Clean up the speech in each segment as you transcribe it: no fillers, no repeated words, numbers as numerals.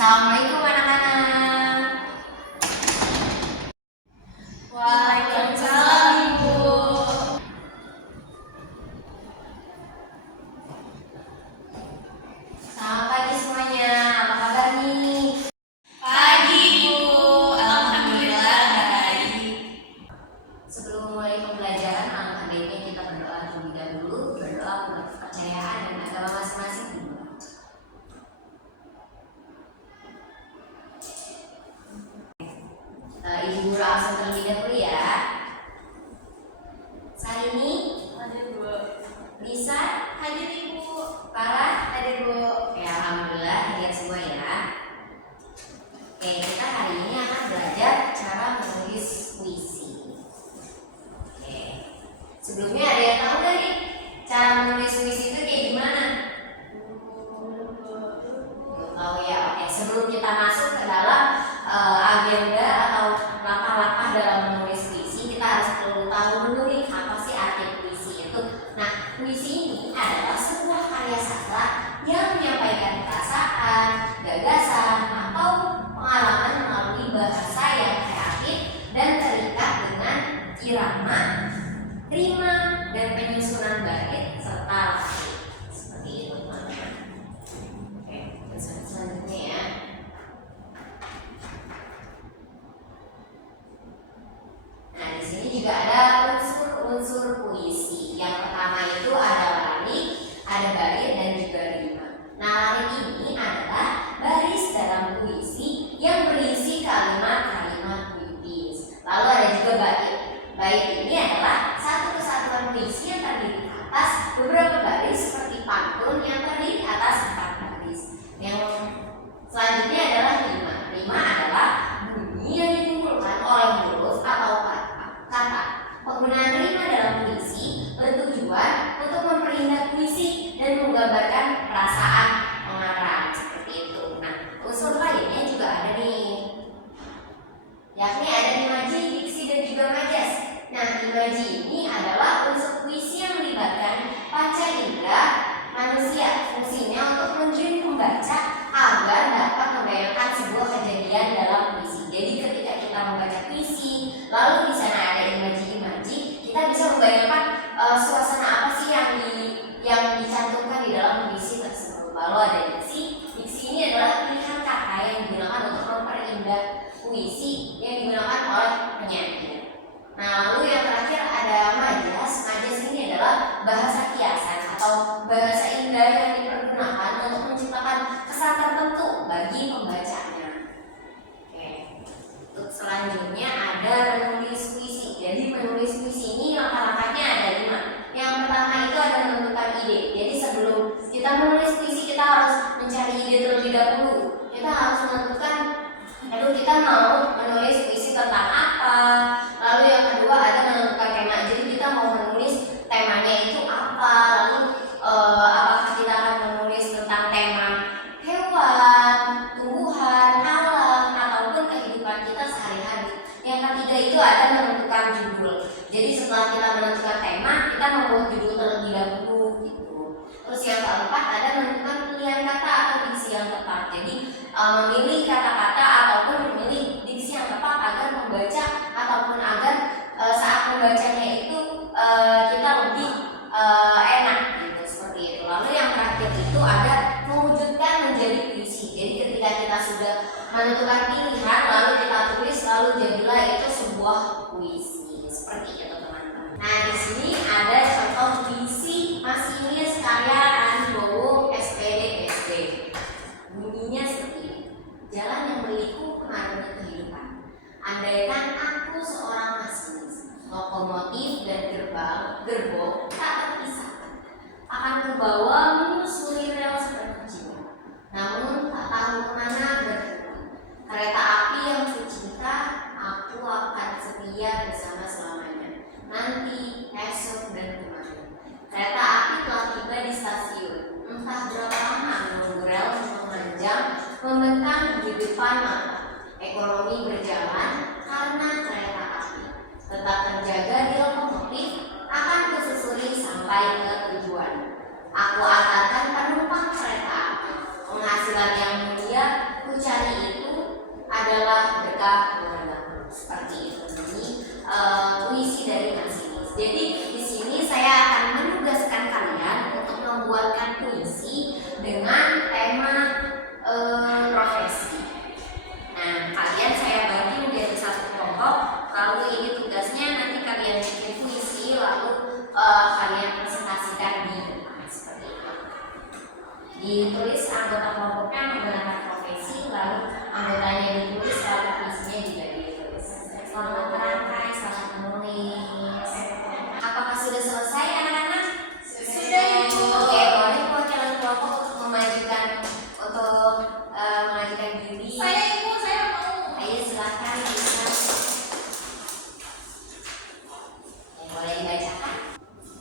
Assalamualaikum anak-anak. Waalaikumsalam Ibu. Selamat pagi semuanya. Apa kabar nih? Pagi Ibu. Alhamdulillah baik. Sebelum mulai pembelajaran, alangkah baiknya kita berdoa terlebih dahulu. Berdoa menurut kepercayaan dan agama masing-masing. Ibu guru absen terlebih dahulu ya. Sarini, Hadir Bu. Lisa, Hadir Ibu. Farah, Hadir Bu. oke, alhamdulillah hadir semua ya. Oke, kita hari ini akan belajar cara menulis puisi. Oke, sebelumnya ada yang tahu nggak nih cara menulis puisi itu kayak gimana? Belum tahu ya. Oke, sebelum kita masuk ke dalam agenda atau langkah-langkah dalam menulis puisi, kita harus perlu tahu dulu nih apa sih arti puisi itu. Nah, puisi ini adalah sebuah karya sastra yang menyampaikan perasaan, gagasan, atau pengalaman melalui bahasa yang kreatif dan terikat dengan irama, rima, dan penyusunan bait serta latin. Seperti itu, teman-teman. Oke, selanjutnya ya. Nah, di sini juga ada unsur-unsur puisi. Yang pertama itu ada larik, ada bait, dan juga rima. Nah, larik ini adalah baris dalam puisi yang berisi kalimat-kalimat puitis. Lalu ada juga bait. Bait ini adalah satu kesatuan puisi yang terdiri atas beberapa baris seperti pantun yang terdiri atas 4 baris. Yang selanjutnya adalah rima. Rima adalah bunyi yang ditimbulkan oleh huruf atau kata. Penggunaan rima dalam puisi bertujuan untuk memperindah puisi dan menggambarkan perasaan pengarang, seperti itu. Nah, unsur lainnya juga ada nih, yakni ada imaji, diksi, dan juga majas. Nah, imaji ini adalah unsur puisi yang melibatkan panca indera manusia. Fungsinya untuk menunjukkan pembaca agar dapat membayangkan sebuah kejadian dalam puisi. Jadi ketika kita membaca puisi, lalu di sana ada imaji-imaji, kita bisa membayangkan suasana apa sih yang dicantumkan di dalam puisi tersebut. Lalu ada diksi. Diksi ini adalah pilihan kata yang digunakan untuk memperindah puisi yang digunakan oleh penyair. Nah, lalu yang terakhir ada majas. Majas ini adalah bahasa kiasan atau bahasa indah yang dipergunakan untuk menciptakan kesan tertentu bagi pembacanya. Oke. Untuk selanjutnya ada menulis puisi. Jadi menulis puisi ini langkah-langkahnya ada 5. Yang pertama itu ada menentukan ide. Jadi sebelum kita menulis puisi, kita harus mencari ide terlebih dahulu. Kita harus menentukan, lalu kita mau menulis puisi tentang apa. Lalu yang kedua ada menentukan tema. Jadi kita mau menulis temanya itu apa. Lalu apakah kita akan menulis tentang tema hewan, tumbuhan, alam, ataupun kehidupan kita sehari-hari. Yang ketiga itu ada menentukan judul. Jadi setelah kita menentukan tema, kita membuat judul terlebih dahulu gitu. Terus yang keempat ada menentukan pilihan kata atau diksi yang tepat. Jadi memilih kata-kata ataupun memilih diksi yang tepat agar membaca ataupun agar saat membacanya itu kita lebih enak gitu, seperti itu. Lalu yang terakhir itu ada mewujudkan menjadi puisi. Jadi ketika kita sudah menentukan pilihan, lalu kita tulis, lalu jadilah itu sebuah puisi. Seperti itu, teman-teman. Nah, di sini ada contoh puisi masinis karya Ani Bowo SPD SD. Bunyinya seperti ini. Jalan yang berliku mengarungi kehidupan. Andaikan aku seorang masinis, lokomotif dan gerbong tak terpisahkan, akan kubawa menyusuri rel sepenuh jiwa. Namun tak tahu kemana berhenti. Kereta api yang kucinta, aku akan setia bersama selamanya. Nanti, esok, dan kemarin. Kereta api telah tiba di stasiun. Entah berapa lama menunggu rel memanjang membentang di depan mata. Ekonomi berjalan karena kereta api. Tetap terjaga di lokomotif, akan kususuri sampai ke tujuan. Aku antarkan penumpang kereta api. Penghasilan yang mulia ku cari Jadi di sini saya akan menugaskan kalian untuk membuatkan puisi dengan tema profesi. Nah, kalian saya bagi menjadi satu kelompok. Lalu ini tugasnya nanti kalian bikin puisi, lalu kalian presentasikan di depan seperti itu. Ditulis anggota kelompoknya menggunakan profesi, lalu anggotanya ditulis, lalu puisinya juga ditulis. Selamat merangkai, selamat menulis. Apakah sudah selesai anak-anak? Sudah, Ibu. Oke, boleh perwakilan kelompok untuk mengajukan diri. Saya Ibu, saya mau. Ayo silakan bisa. Boleh dibacakan?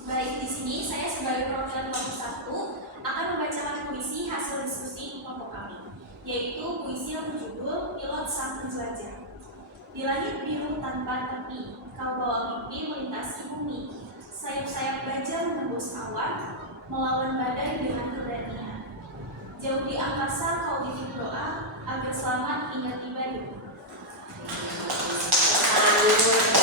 Baik, di sini saya sebagai perwakilan kelompok 1 akan membacakan puisi hasil diskusi kelompok kami, yaitu puisi yang berjudul Pilot Sang Penjelajah. Di langit biru tanpa tepi, kau bawa mimpi melintasi bumi. Sayap-sayap baja menembus awan, melawan badai dengan keberanian. Jauh di angkasa kau titip doa agar selamat hingga tiba di bumi. Tangan dulu.